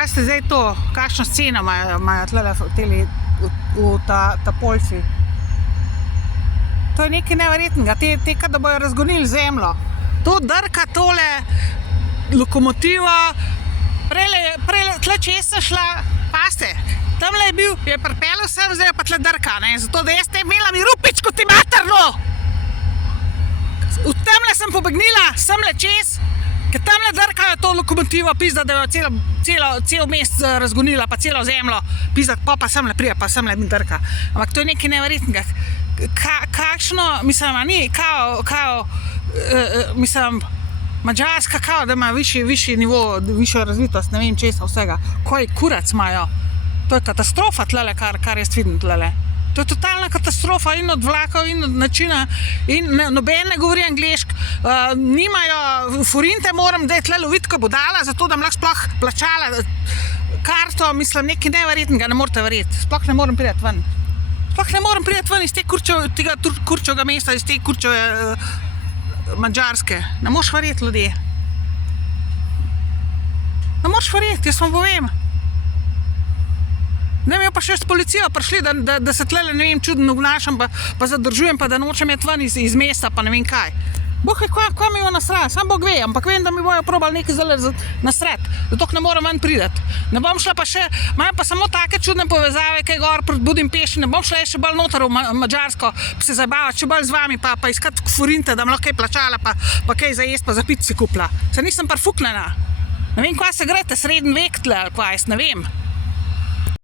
Pazite zdaj to, kakšno sceno imajo tlele v ta Polfi. To je nekaj neverjetnega, te kad da bojo razgonili zemljo. To drka tole lokomotivo, prele tle čez sem šla, pazite, tamle je bil, je pripeljal sem, zdaj pa tle drka, ne, zato da jaz te imela mi rupičko ti materno. V tamle sem pobegnila, semle čez, ker tamle drkajo to lokomotivo, pizda, da jo cel mest razgonila, pa celo zemljo, pizda, pa semle prija, pa semle mi drka. Ampak to je nekaj neverjetnega. Kakšno, mislim, ni, kao, mislim, Madžarska kao, da ima višji nivo, višjo razvitost, ne vem česa vsega. Koji kurac imajo. To je katastrofa tlele, kar jaz vidim tlele. To je totalna katastrofa in od vlakov, in od načina, in noben ne govori angleško, nimajo forinte, moram da je tle loviti ko budala, zato da lahko sploh plačala karto, mislim, nekaj neverjetnega, ne morate verjeti. Sploh ne morem priti ven. Sploh ne morem priti ven iz tega kurčevega mesta, iz te kurčeve Madžarske. Ne moš verjeti, ljudje. Ne moš verjeti, jaz vam povem. Ne vem, pa še s policijo prišli, da se tlele, ne vem, čudno obnašam, pa zadržujem, pa da nočem iti ven iz mesta, pa ne vem kaj. Bog je, kaj mi bo nasrat, sam Bog ve, ampak vem, da mi bojo probali nekaj zelo nasrat, zato ne morem ven prideti. Ne bom šla pa še, imam pa samo take čudne povezave, kaj gor proti Budimpešti, ne bom šla še bolj noter v Madžarsko, se zabavati, še bolj z vami, pa iskati forinte, da bom lahko kaj plačala, pa kaj za jesti, pa za piti si kupila. Se nisem parfuknjena. Ne vem, kva se grete, srednji vek tle, ali kva, jaz ne vem.